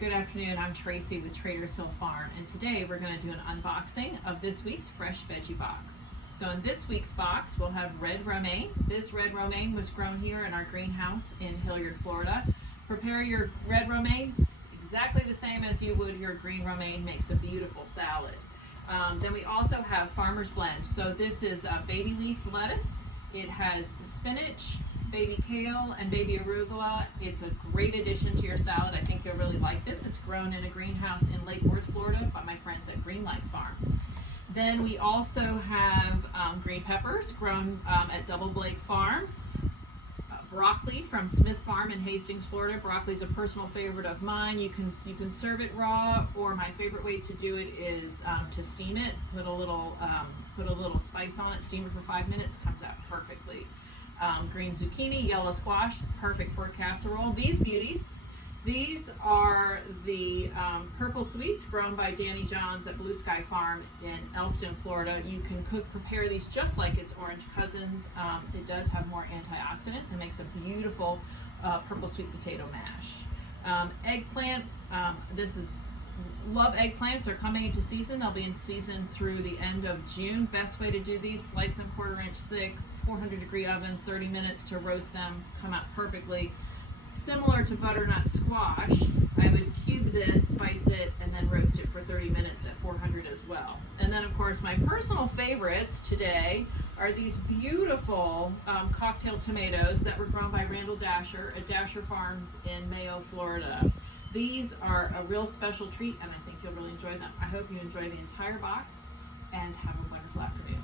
Good afternoon, I'm Tracy with Traders Hill Farm, and today we're going to do an unboxing of this week's Fresh Veggie Box. So in this week's box, we'll have red romaine. This red romaine was grown here in our greenhouse in Hilliard, Florida. Prepare your red romaine exactly the same as you would your green romaine, makes a beautiful salad. Then we also have Farmer's Blend. So this is a baby leaf lettuce. It has spinach, baby kale, and baby arugula. It's a great addition to your salad. I think you'll really like this. It's grown in a greenhouse in Lake Worth, Florida by my friends at Green Life Farm. Then we also have green peppers grown at Double Blake Farm. Broccoli from Smith Farm in Hastings, Florida. Broccoli is a personal favorite of mine. You can serve it raw, or my favorite way to do it is to steam it. Put a little spice on it. Steam it for 5 minutes. Comes out perfectly. Green zucchini, yellow squash, perfect for a casserole. These beauties. These are the purple sweets grown by Danny Johns at Blue Sky Farm in Elkton, Florida. You can prepare these just like its orange cousins. It does have more antioxidants and makes a beautiful purple sweet potato mash. Eggplant, love eggplants. They're coming into season. They'll be in season through the end of June. Best way to do these, slice them 1/4 inch thick, 400-degree oven, 30 minutes to roast them, come out perfectly. Similar to butternut squash, I would cube this, spice it, and then roast it for 30 minutes at 400 as well. And then of course my personal favorites today are these beautiful cocktail tomatoes that were grown by Randall Dasher at Dasher Farms in Mayo, Florida. These are a real special treat, and I think you'll really enjoy them. I hope you enjoy the entire box, and have a wonderful afternoon.